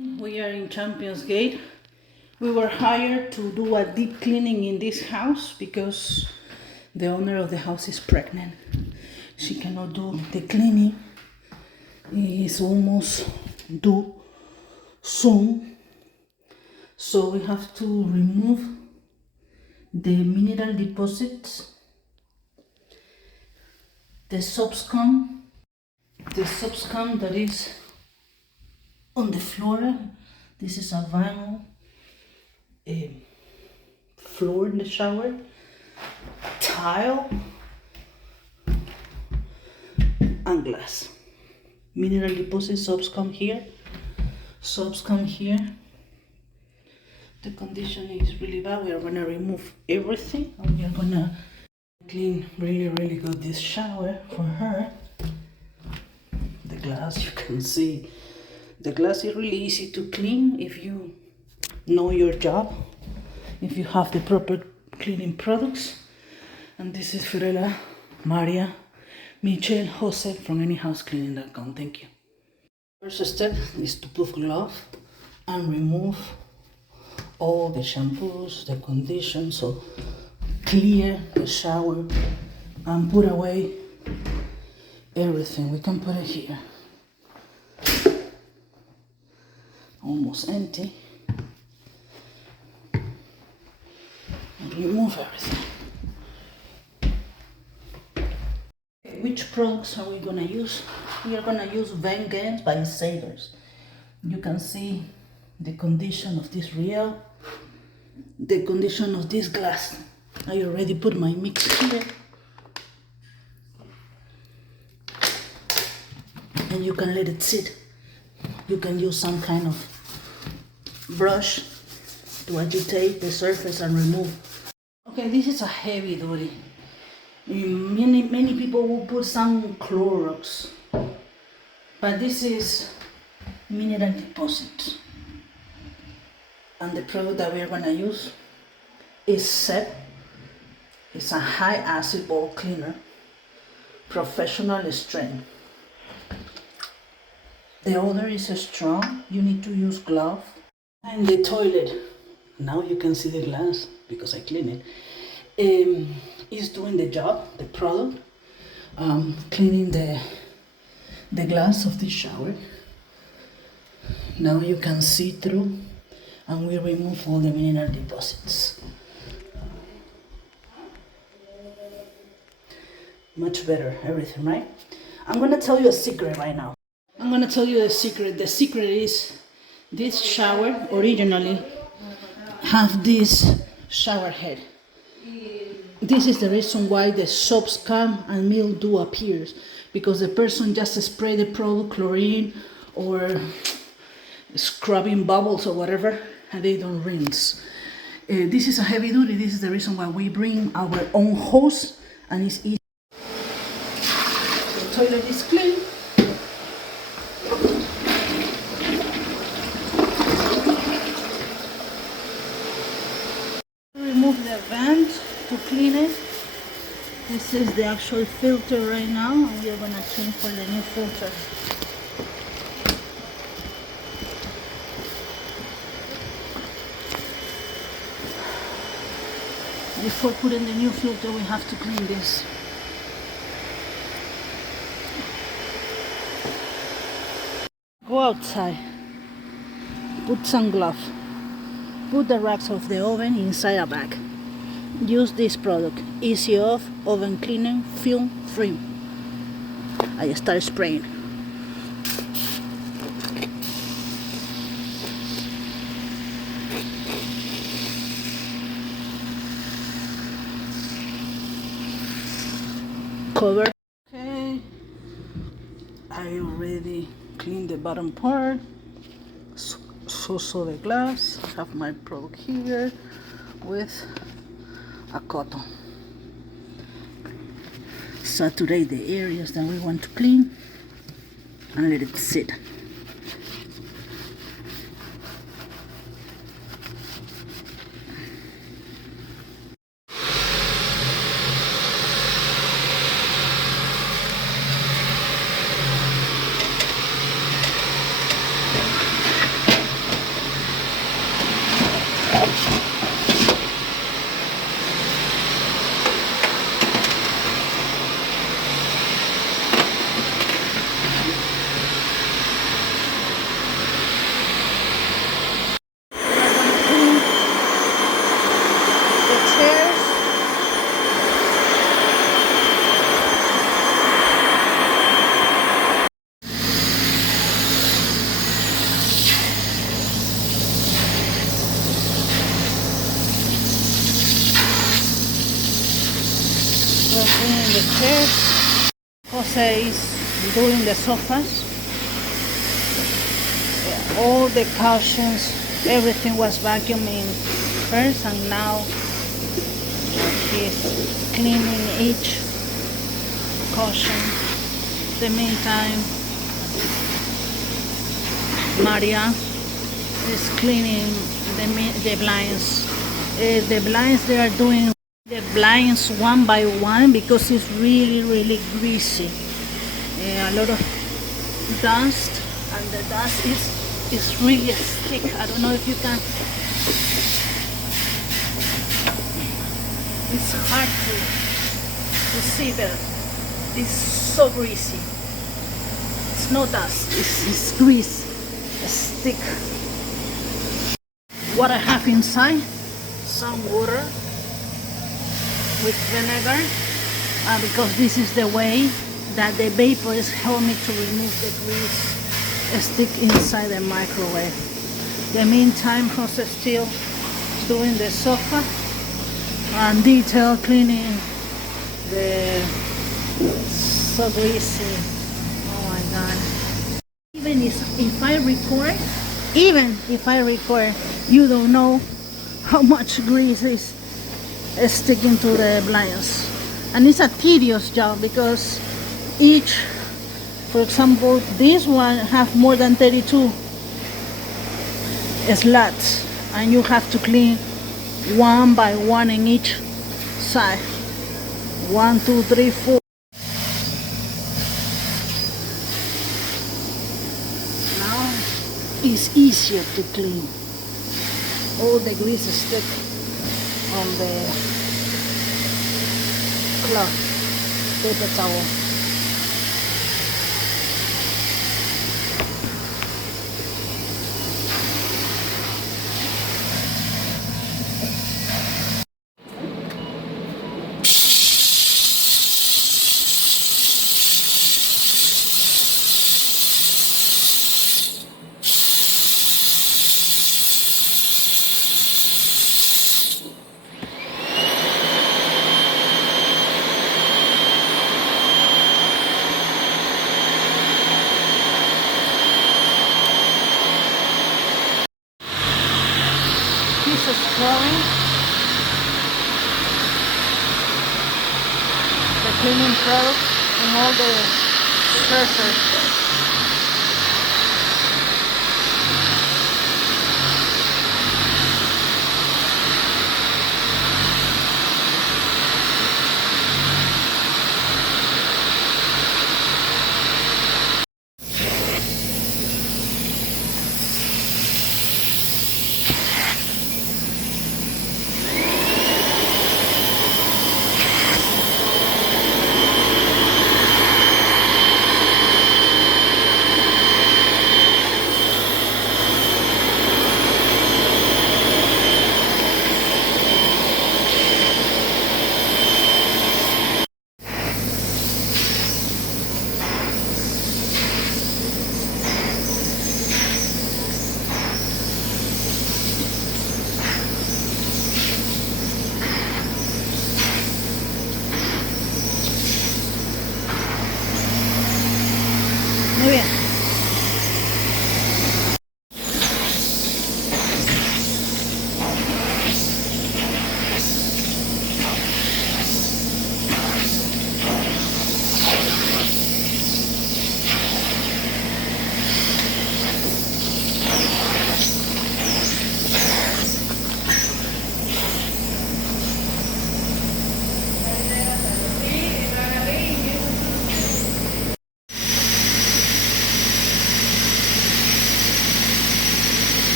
We are in Champions Gate. We were hired to do a deep cleaning in this house because the owner of the house is pregnant. She cannot do the cleaning. It is almost due soon. So we have to remove the mineral deposits, the soap scum that is on the floor. This is a vinyl floor in the shower, tile, and glass. Mineral deposits, soaps come here, soaps come here. The condition is really bad. We are gonna remove everything and we are gonna clean really good this shower for her. The glass, you can see, the glass is really easy to clean if you know your job, if you have the proper cleaning products. And this is Fiorella, Maria, Michelle, Jose from anyhousecleaning.com. Thank you. First step is to put glove and remove all the shampoos, the condition, so clear the shower and put away everything. We can put it here. Almost empty. And remove everything. Which products are we gonna use? We are gonna use Vengeance by Sailors. You can see the condition of this reel, the condition of this glass. I already put my mix here. And you can let it sit. You can use some kind of brush to agitate the surface and remove. Okay, this is a heavy duty. Many people will put some Clorox, but this is mineral deposit. And the product that we are going to use is SEP. It's a high acid ball cleaner, professional strength. The odor is strong. You need to use glove. And the toilet, now you can see the glass because I clean it, is doing the job, the product, cleaning the glass of the shower. Now you can see through and we remove all the mineral deposits. Much better, everything, right? I'm gonna tell you a secret right now. I'm gonna tell you a secret. The secret is this shower originally have this shower head. This is the reason why the soaps come and mildew appears, because the person just spray the product, chlorine or scrubbing bubbles or whatever, and they don't rinse. This is a heavy duty. This is the reason why we bring our own hose, and it's easy. The toilet is clean. Remove the vent to clean it. This is the actual filter right now, and we are gonna change for the new filter. Before putting the new filter, we have to clean this. Go outside, put some glove, put the racks of the oven inside a bag. Use this product, Easy Off Oven Cleaner Film Free. I start spraying. Cover. Okay, I already cleaned the bottom part. So the glass. I have my product here with a cotton. Saturate the areas that we want to clean and let it sit. the chairs. Jose is doing the sofas. All the cushions, everything was vacuuming first, and now he's cleaning each cushion. In the meantime, Maria is cleaning the blinds. The blinds, they are doing the blinds one by one because it's really greasy. A lot of dust, and the dust is really thick. I don't know if you can. It's hard to see that. It's so greasy. It's no dust. It's grease. It's thick. What I have inside, some water with vinegar, because this is the way that the vapors help me to remove the grease stick inside the microwave. In the meantime, Jose still doing the sofa and detail cleaning the so greasy. Oh my god. Even if I record, you don't know how much grease is sticking to the blinds. And it's a tedious job because each, for example, this one have more than 32 slats, and you have to clean one by one in each side. 1, 2, 3, 4. Now it's easier to clean. All the grease stick on the cloth, paper towel. Scrolling the cleaning products and all the surface.